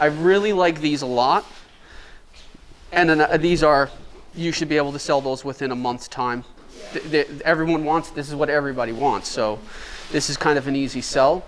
I really like these a lot. And then these are, you should be able to sell those within a month's time. Everyone wants, this is what everybody wants. So this is kind of an easy sell.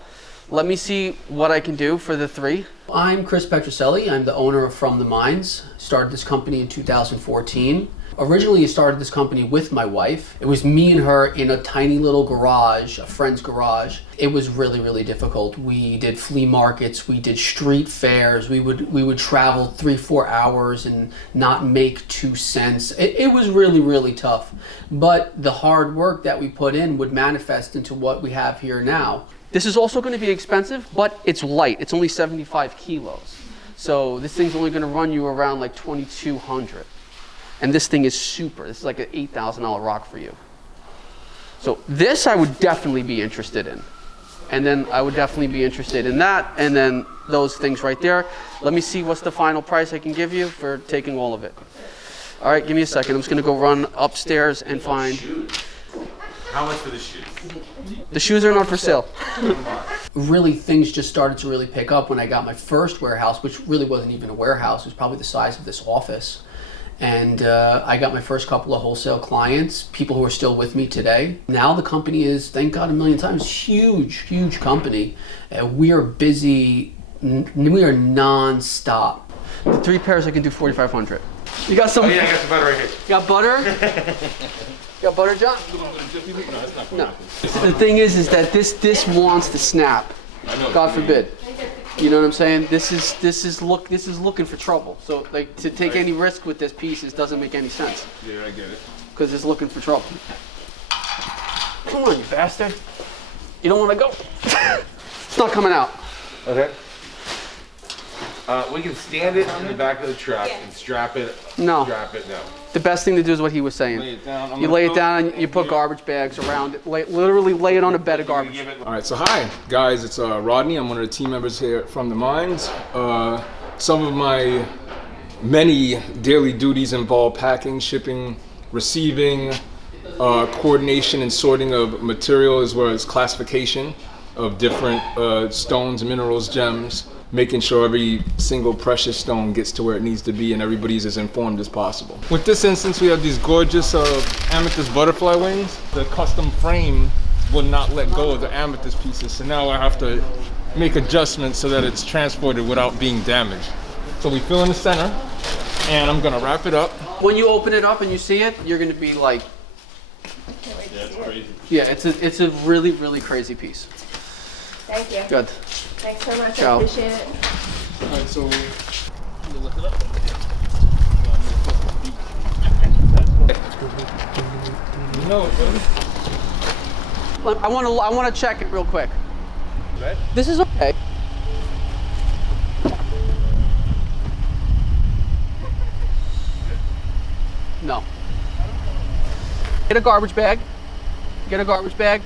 Let me see what I can do for the 3. I'm Chris Petroselli. I'm the owner of From the Mines. Started this company in 2014. Originally, I started this company with my wife. It was me and her in a tiny little garage, a friend's garage. It was really, really difficult. We did flea markets, we did street fairs. We would travel 3-4 hours and not make 2 cents. It was really, really tough. But the hard work that we put in would manifest into what we have here now. This is also going to be expensive, but it's light. It's only 75 kilos. So this thing's only going to run you around like 2,200. And this thing is super. This is like an $8,000 rock for you. So this I would definitely be interested in. And then I would definitely be interested in that. And then those things right there. Let me see what's the final price I can give you for taking all of it. All right, give me a second. I'm just going to go run upstairs and find... How much for the shoes? The shoes are not for sale. Really, things just started to really pick up when I got my first warehouse, which really wasn't even a warehouse. It was probably the size of this office. And I got my first couple of wholesale clients, people who are still with me today. Now the company is, thank God, a million times, huge, huge company. We are busy, we are non-stop. The 3 pairs I can do 4,500. You got some? Oh yeah, I got some butter right here. You got butter? You got butter, John? No. The thing is that this wants to snap. God forbid. You know what I'm saying? This is looking for trouble. So like to take any risk with this piece doesn't make any sense. Yeah, I get it. Because it's looking for trouble. Come on, you bastard! You don't want to go. It's not coming out. Okay. We can stand it in the back of the truck and strap it. No. Strap it. No. The best thing to do is what he was saying. Lay it down. You lay it down and you put garbage bags around it. Literally lay it on a bed of garbage. All right, so hi guys, it's Rodney. I'm one of the team members here from the Mines. Some of my many daily duties involve packing, shipping, receiving, coordination and sorting of material, as well as classification of different stones, minerals, gems, making sure every single precious stone gets to where it needs to be and everybody's as informed as possible. With this instance, we have these gorgeous amethyst butterfly wings. The custom frame will not let go of the amethyst pieces, so now I have to make adjustments so that it's transported without being damaged. So we fill in the center, and I'm gonna wrap it up. When you open it up and you see it, you're gonna be like, Yeah, it's crazy. yeah, it's a really, really crazy piece. Thank you. Good. Thanks so much. Ciao. I appreciate it. All right, so You lift it up. you know it, buddy. I want to check it real quick. Right? This is okay. No. Get a garbage bag. Get a garbage bag.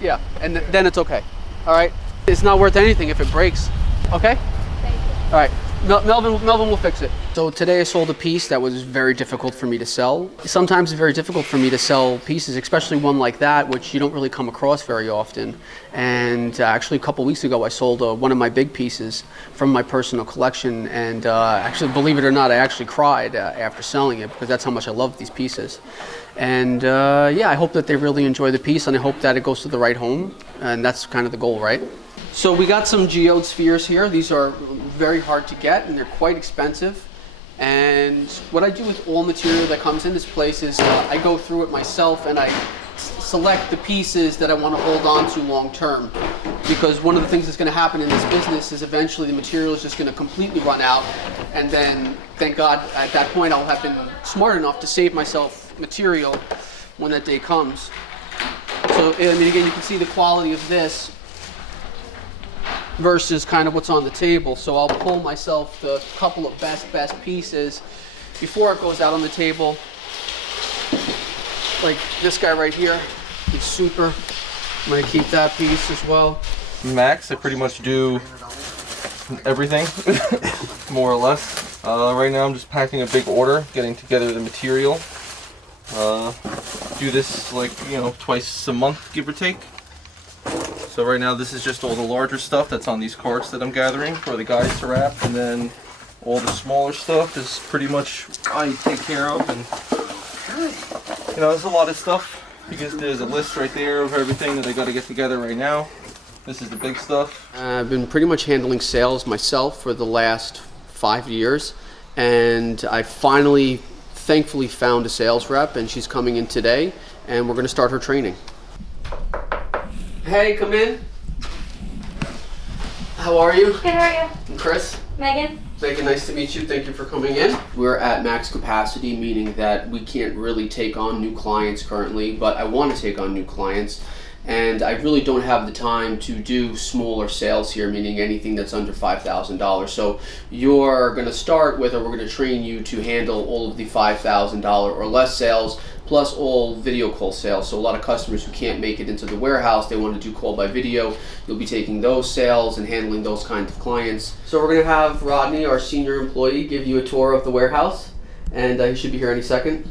Yeah, and then it's okay. All right. It's not worth anything if it breaks. Okay. Thank you. All right. Melvin will fix it. So today I sold a piece that was very difficult for me to sell. Sometimes it's very difficult for me to sell pieces, especially one like that, which you don't really come across very often. And actually a couple weeks ago I sold one of my big pieces from my personal collection, and actually, believe it or not, I actually cried after selling it because that's how much I love these pieces. And yeah, I hope that they really enjoy the piece, and I hope that it goes to the right home, and that's kind of the goal, right? So we got some geode spheres here. These are very hard to get and they're quite expensive. And what I do with all material that comes in this place is I go through it myself and I select the pieces that I want to hold on to long term. Because one of the things that's going to happen in this business is eventually the material is just going to completely run out. And then, thank God, at that point I'll have been smart enough to save myself material when that day comes. So, I mean, again, you can see the quality of this versus kind of what's on the table. So I'll pull myself the couple of best pieces before it goes out on the table. Like this guy right here, he's super. I'm gonna keep that piece as well. Max, I pretty much do everything, more or less. Right now I'm just packing a big order, getting together the material. Do this like, twice a month, give or take. So So right now this is just all the larger stuff that's on these carts that I'm gathering for the guys to wrap, and then all the smaller stuff is pretty much I take care of. And you know, there's a lot of stuff because there's a list right there of everything that I got to get together right now. This is the big stuff. I've been pretty much handling sales myself for the last 5 years, and I finally, thankfully, found a sales rep, and she's coming in today, and we're going to start her training. Hey, come in. How are you? Good, how are you? I'm Chris. Megan? Megan, nice to meet you. Thank you for coming in. We're at max capacity, meaning that we can't really take on new clients currently, but I want to take on new clients. And I really don't have the time to do smaller sales here, meaning anything that's under $5,000. So you're going to start with, or we're going to train you to handle all of the $5,000 or less sales, plus all video call sales. So a lot of customers who can't make it into the warehouse, they want to do call by video. You'll be taking those sales and handling those kinds of clients. So we're going to have Rodney, our senior employee, give you a tour of the warehouse, and he should be here any second.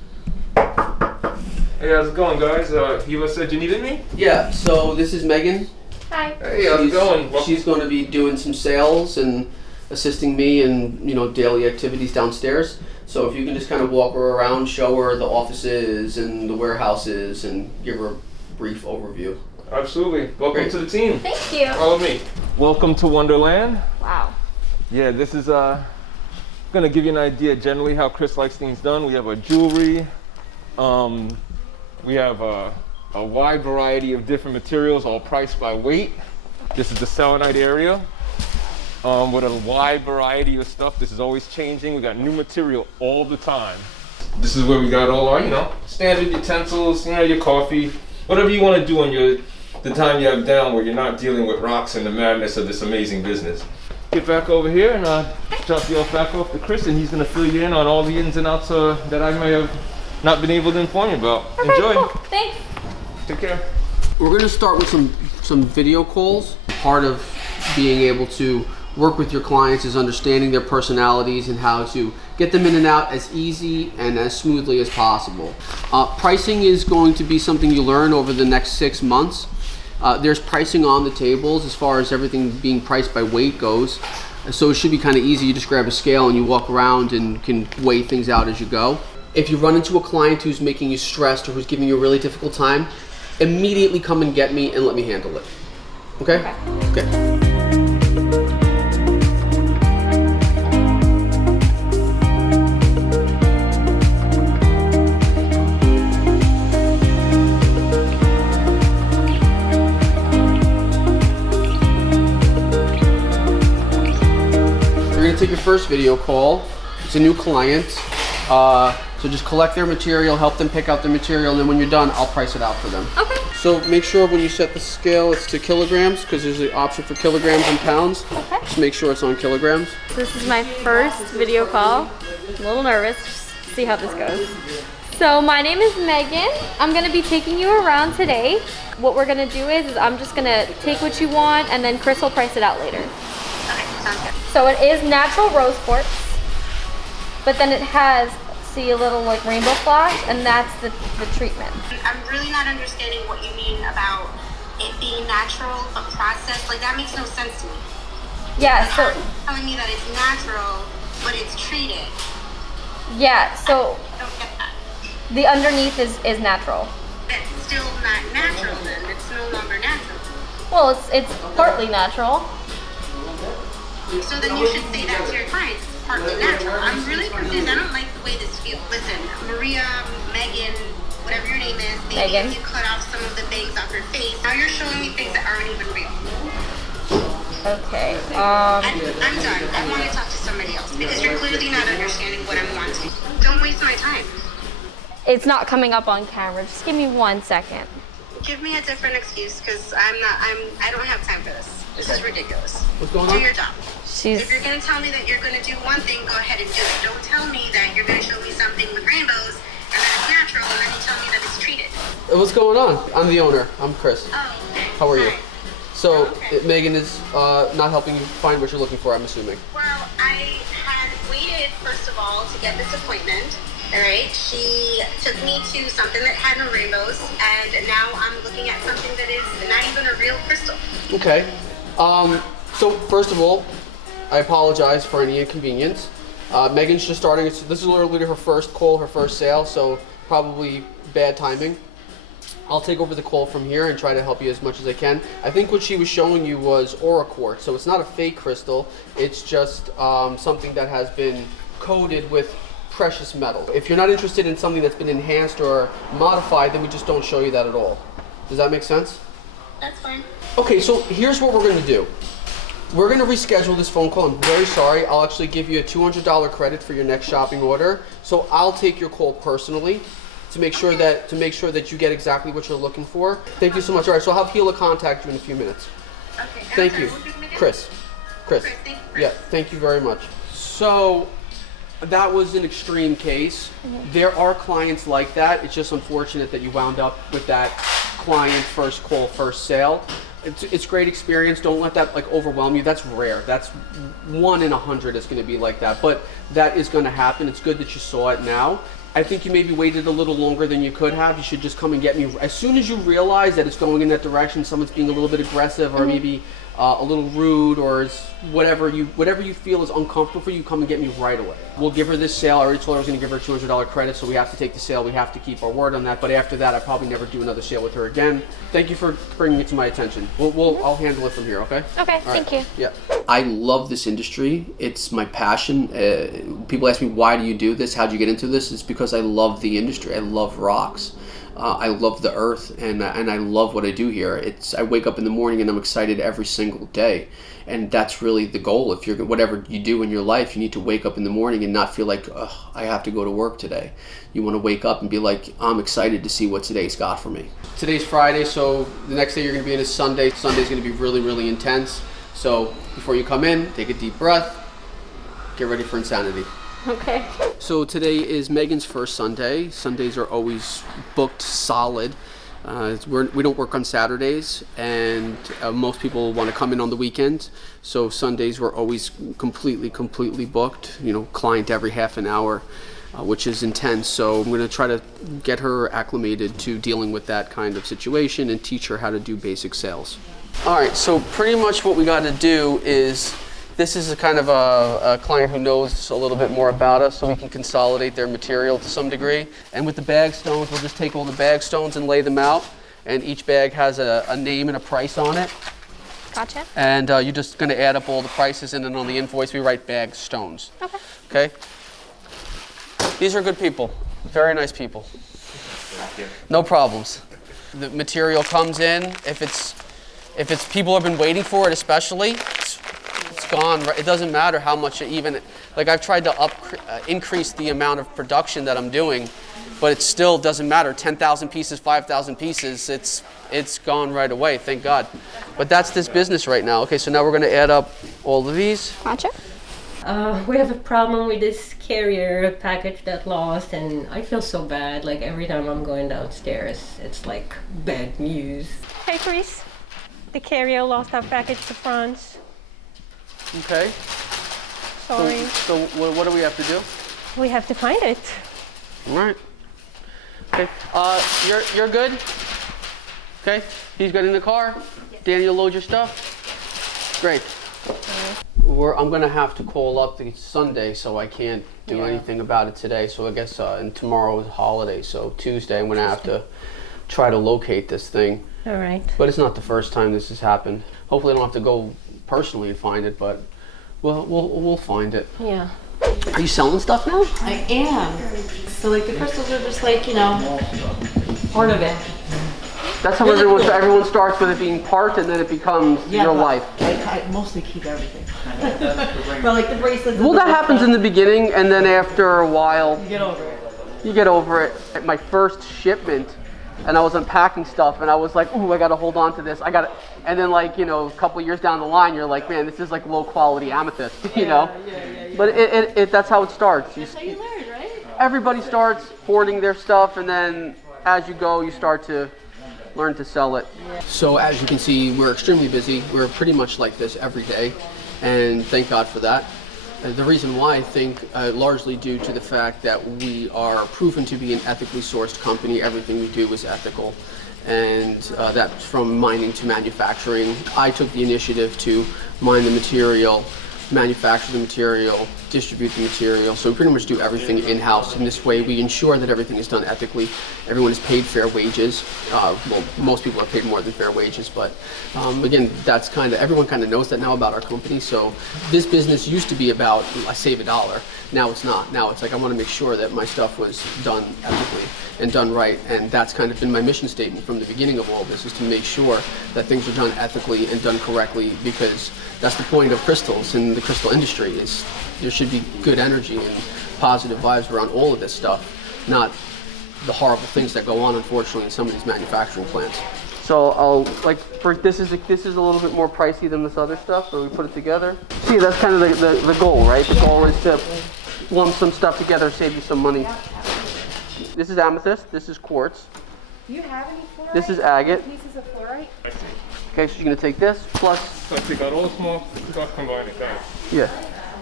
Hey, how's it going, guys? Hila said you needed me? Yeah, so this is Megan. Hi. Hey, how's it going? She's going to be doing some sales and assisting me in, you know, daily activities downstairs. So if you can just kind of walk her around, show her the offices and the warehouses, and give her a brief overview. Absolutely. Welcome Great. to the team. Thank you. Follow me. Welcome to Wonderland. Wow. Yeah, this is gonna give you an idea generally how Chris likes things done. We have our jewelry. We have a wide variety of different materials, all priced by weight. This is the selenite area with a wide variety of stuff. This is always changing. We got new material all the time. This is where we got all our, you know, standard utensils, you know, your coffee, whatever you want to do on the time you have down where you're not dealing with rocks and the madness of this amazing business. Get back over here and drop you off back off to Chris, and he's going to fill you in on all the ins and outs that I may have not been able to inform you about. Okay, Enjoy. cool. Thanks. Take care. We're going to start with some video calls. Part of being able to work with your clients is understanding their personalities and how to get them in and out as easy and as smoothly as possible. Pricing is going to be something you learn over the next 6 months. There's pricing on the tables as far as everything being priced by weight goes. So it should be kind of easy. You just grab a scale and you walk around and can weigh things out as you go. If you run into a client who's making you stressed or who's giving you a really difficult time, immediately come and get me and let me handle it. Okay? Okay. You're gonna take your first video call. It's a new client. So just collect their material, help them pick out the material, and then when you're done, I'll price it out for them. Okay. So make sure when you set the scale, it's to kilograms, because there's an option for kilograms and pounds. Okay. Just make sure it's on kilograms. This is my first video call. I'm a little nervous. Just see how this goes. So my name is Megan. I'm gonna be taking you around today. What we're gonna do is I'm just gonna take what you want, and then Chris will price it out later. Okay, sounds good. So it is natural rose quartz, but then it has, see, a little like rainbow flash, and that's the treatment. I'm really not understanding what you mean about it being natural but processed. Like, that makes no sense to me. Yeah, so You're telling me that it's natural, but it's treated. yeah, so I don't get that. the underneath is natural. That's still not natural then. It's no longer natural. Well, it's partly natural. So then you should say that to your clients. It's partly natural. I'm really confused. I don't like the way this feels. Listen, Maria, Megan, whatever your name is, they Megan. made you cut off some of the bangs off your face. Now you're showing me things that aren't even real. Okay. I'm done. I want to talk to somebody else because you're clearly not understanding what I'm wanting. Don't waste my time. It's not coming up on camera. Just give me 1 second. Give me a different excuse because I don't have time for this. This is ridiculous. What's going Do on? your job. She's If you're going to tell me that you're going to do one thing, go ahead and do it. Don't tell me that you're going to show me something with rainbows and that it's natural and then you tell me that it's treated. What's going on? I'm the owner. I'm Chris. Oh, okay. How are you? Hi. So Okay. Megan is not helping you find what you're looking for, I'm assuming. Well, I had waited, first of all, to get this appointment. All right, she took me to something that had no rainbows, and now I'm looking at something that is not even a real crystal. Okay. So first of all, I apologize for any inconvenience. Megan's just starting. This is literally her first call, her first sale, so probably bad timing. I'll take over the call from here and try to help you as much as I can. I think what she was showing you was aura quartz, so it's not a fake crystal. It's just something that has been coated with precious metal. If you're not interested in something that's been enhanced or modified, then we just don't show you that at all. Does that make sense? That's fine. Okay, so here's what we're going to do. We're going to reschedule this phone call. I'm very sorry. I'll actually give you a $200 credit for your next shopping order. So I'll take your call personally to make sure that you get exactly what you're looking for. Thank you so much. All right, so I'll have Hila contact you in a few minutes. Okay. Thank you. What's your name again? Chris. Thank you, Chris. Yeah, thank you very much. So that was an extreme case. There are clients like that. It's just unfortunate that you wound up with that client first call, first sale. It's great experience. Don't let that like overwhelm you. That's rare. That's 1 in 100 is going to be like that. But that is going to happen. It's good that you saw it now. I think you maybe waited a little longer than you could have. You should just come and get me. As soon as you realize that it's going in that direction, someone's being a little bit aggressive or maybe a little rude or whatever you feel is uncomfortable for you, come and get me right away. We'll give her this sale. I already told her I was going to give her a $200 credit, so we have to take the sale. We have to keep our word on that. But after that, I probably never do another sale with her again. Thank you for bringing it to my attention. I'll handle it from here, okay? Okay, thank you. Yeah. I love this industry. It's my passion. People ask me, why do you do this? How'd you get into this? It's because I love the industry. I love rocks. I love the earth, and I love what I do here. I wake up in the morning and I'm excited every single day, and that's really the goal. If you're whatever you do in your life, you need to wake up in the morning and not feel like, oh, I have to go to work today. You want to wake up and be like, I'm excited to see what today's got for me. Today's Friday, so the next day you're going to be in is Sunday. Sunday's going to be really, really intense. So before you come in, take a deep breath, get ready for insanity. Okay. So today is Megan's first Sunday. Sundays are always booked solid. We don't work on Saturdays, and most people want to come in on the weekends. So Sundays we're always completely booked. Client every half an hour, which is intense. So I'm going to try to get her acclimated to dealing with that kind of situation and teach her how to do basic sales. All right. So pretty much what we got to do is. This is a kind of a client who knows a little bit more about us, so we can consolidate their material to some degree. And with the bag stones, we'll just take all the bag stones and lay them out. And each bag has a name and a price on it. Gotcha. And you're just going to add up all the prices, and then on the invoice we write bag stones. Okay? These are good people. Very nice people. No problems. The material comes in. If it's people have been waiting for it, especially. Gone. It doesn't matter how much I've tried to increase the amount of production that I'm doing, but it still doesn't matter. 10,000 pieces, 5,000 pieces, it's gone right away, thank God. But that's this business right now. Okay, so now we're going to add up all of these. Gotcha. We have a problem with this carrier package that lost, and I feel so bad. Like every time I'm going downstairs, it's like bad news. Hey Chris, the carrier lost our package to France. Okay. Sorry. So what do we have to do? We have to find it. All right. Okay. You're good? Okay. He's good in the car? Yes. Daniel, load your stuff? Great. I'm going to have to call up the Sunday, so I can't do anything about it today. So I guess and tomorrow is a holiday, so Tuesday I'm going to have to try to locate this thing. All right. But it's not the first time this has happened. Hopefully I don't have to go personally and find it, but we'll find it. Yeah. Are you selling stuff now? I am. So like the crystals are just like, part of it. That's how Really everyone starts with it being part, and then it becomes your but life. I mostly keep everything. But like the bracelets. Well, that happens in the beginning, and then after a while, You get over it. you get over it. At my first shipment, and I was unpacking stuff, and I was like, ooh, I gotta hold on to this. And then a couple years down the line, you're like, man, this is like low quality amethyst, you know? Yeah. But that's how it starts. That's how you learn, right? Everybody starts hoarding their stuff, and then as you go, you start to learn to sell it. Yeah. So as you can see, we're extremely busy. We're pretty much like this every day, and thank God for that. The reason why, I think, largely due to the fact that we are proven to be an ethically sourced company. Everything we do is ethical, and that's from mining to manufacturing. I took the initiative to mine the material, manufacture the material, distribute the material, so we pretty much do everything in-house. In this way, we ensure that everything is done ethically. Everyone is paid fair wages. Well, most people are paid more than fair wages, but again, that's everyone kind of knows that now about our company. So this business used to be about, I save $1. Now it's not. Now it's like I want to make sure that my stuff was done ethically and done right, and that's kind of been my mission statement from the beginning of all this, is to make sure that things are done ethically and done correctly, because that's the point of crystals in the crystal industry. Is there should be good energy and positive vibes around all of this stuff, not the horrible things that go on, unfortunately, in some of these manufacturing plants. So I'll this is a little bit more pricey than this other stuff, but we put it together. See, that's kind of the goal, right? The goal is to lump some stuff together, save you some money. This is amethyst. This is quartz. Do you have any fluorite? This is agate. Pieces of fluorite? Okay, so you're gonna take this plus. So I take out all small, stuff, combine it down. Yeah.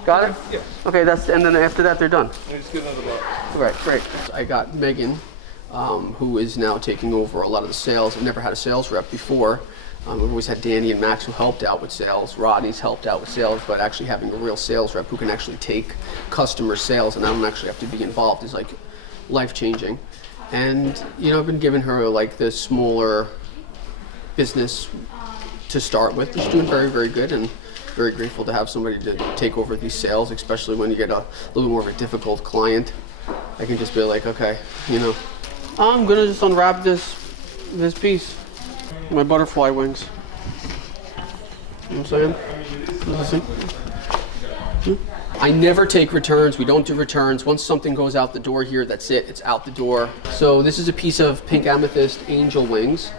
Got it? Yeah. Okay, and then after that they're done. And just get another box. Right, great. I got Megan, who is now taking over a lot of the sales. I've never had a sales rep before. We've always had Danny and Max who helped out with sales. Rodney's helped out with sales, but actually having a real sales rep who can actually take customer sales and I don't actually have to be involved is like life-changing. And I've been giving her like this smaller business to start with. She's doing very, very good, and very grateful to have somebody to take over these sales, especially when you get a little bit more of a difficult client. I can just be like, okay, I'm gonna just unwrap this piece. My butterfly wings. You know what I'm saying? I never take returns. We don't do returns. Once something goes out the door here, that's it. It's out the door. So this is a piece of pink amethyst angel wings,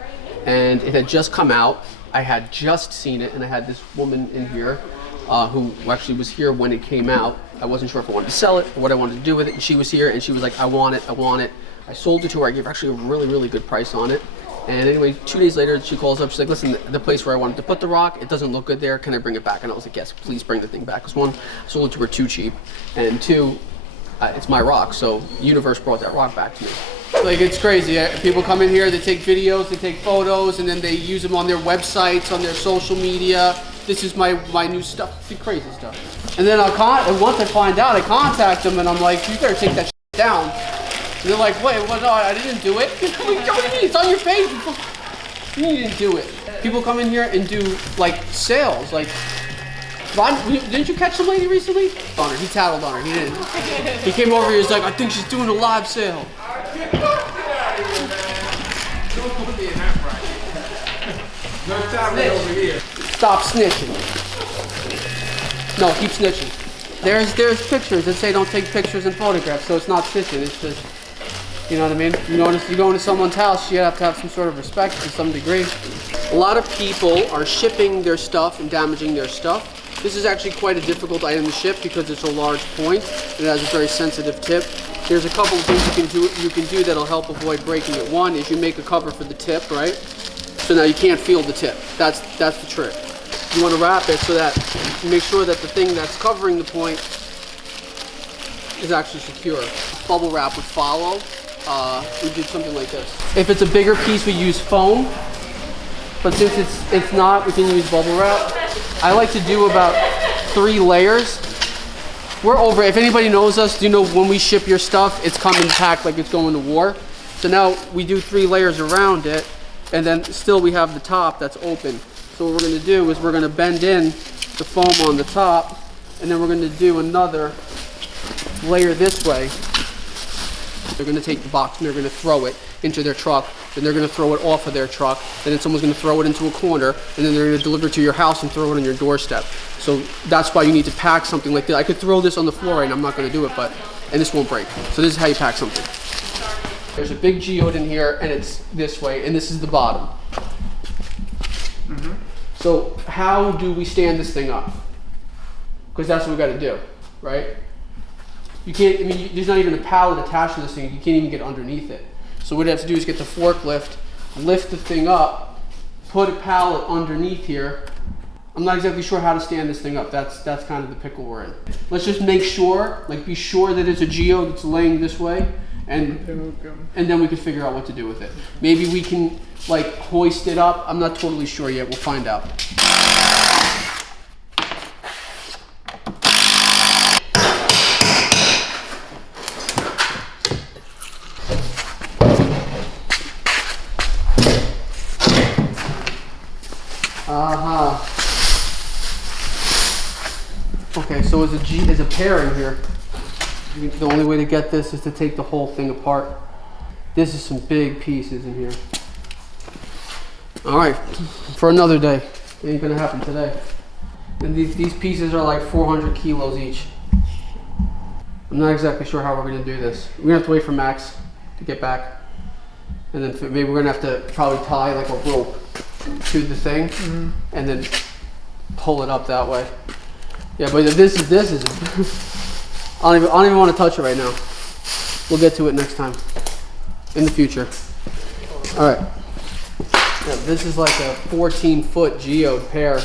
and it had just come out. I had just seen it, and I had this woman in here who actually was here when it came out. I wasn't sure if I wanted to sell it or what I wanted to do with it, and she was here, and she was like, I want it. I sold it to her. I gave her actually a really, really good price on it. And anyway, 2 days later, she calls up. She's like, listen, the place where I wanted to put the rock, it doesn't look good there. Can I bring it back? And I was like, yes, please bring the thing back. Because one, I sold it to her too cheap. And two, it's my rock. So Universe brought that rock back to me. Like, it's crazy. People come in here, they take videos, they take photos, and then they use them on their websites, on their social media. This is my new stuff. It's crazy stuff. And then once I find out, I contact them, and I'm like, you better take that shit down. And they're like, wait, what? No, I didn't do it. What do you mean? It's on your page. You didn't do it. People come in here and do like sales. Like, Ron, didn't you catch some lady recently? On her. He tattled on her. He didn't. He came over here. He's like, I think she's doing a live sale. Don't put me in that bracket. No time over here. Stop snitching. No, keep snitching. There's pictures that say don't take pictures and photographs, so it's not snitching. It's just, you know what I mean? You go into someone's house, you have to have some sort of respect to some degree. A lot of people are shipping their stuff and damaging their stuff. This is actually quite a difficult item to ship because it's a large point. It has a very sensitive tip. There's a couple of things you can do that'll help avoid breaking it. One is you make a cover for the tip, right? So now you can't feel the tip. That's the trick. You want to wrap it so that you make sure that the thing that's covering the point is actually secure. Bubble wrap would follow. We did something like this. If it's a bigger piece, we use foam. But since it's not, we can use bubble wrap. I like to do about 3 layers. We're over. If anybody knows us, you know when we ship your stuff, it's coming packed like it's going to war. So now we do 3 layers around it, and then still we have the top that's open. So what we're going to do is we're going to bend in the foam on the top, and then we're going to do another layer this way. They're going to take the box and they're going to throw it into their truck, then they're going to throw it off of their truck, and then someone's going to throw it into a corner, and then they're going to deliver it to your house and throw it on your doorstep. So that's why you need to pack something like this. I could throw this on the floor right now, I'm not going to do it, and this won't break. So this is how you pack something. There's a big geode in here, and it's this way, and this is the bottom. So how do we stand this thing up? Because that's what we got to do, right? You can't, there's not even a pallet attached to this thing. You can't even get underneath it. So what you have to do is get the forklift, lift the thing up, put a pallet underneath here, I'm not exactly sure how to stand this thing up. That's kind of the pickle we're in. Let's just make sure, like be sure that it's a geode that's laying this way, and then we can figure out what to do with it. Maybe we can like hoist it up. I'm not totally sure yet. We'll find out. Okay, so there's a pair in here. The only way to get this is to take the whole thing apart. This is some big pieces in here. All right, for another day. Ain't gonna happen today. And these pieces are like 400 kilos each. I'm not exactly sure how we're gonna do this. We're gonna have to wait for Max to get back. And then maybe we're gonna have to probably tie like a rope to the thing and then pull it up that way. Yeah, but this is I don't even want to touch it right now. We'll get to it next time in the future. All right. Yeah, this is like a 14-foot geode pair.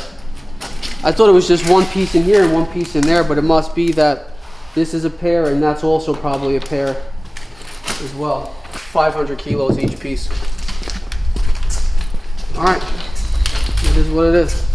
I thought it was just one piece in here and one piece in there, but it must be that this is a pair and that's also probably a pair as well. 500 kilos each piece. All right. It is what it is.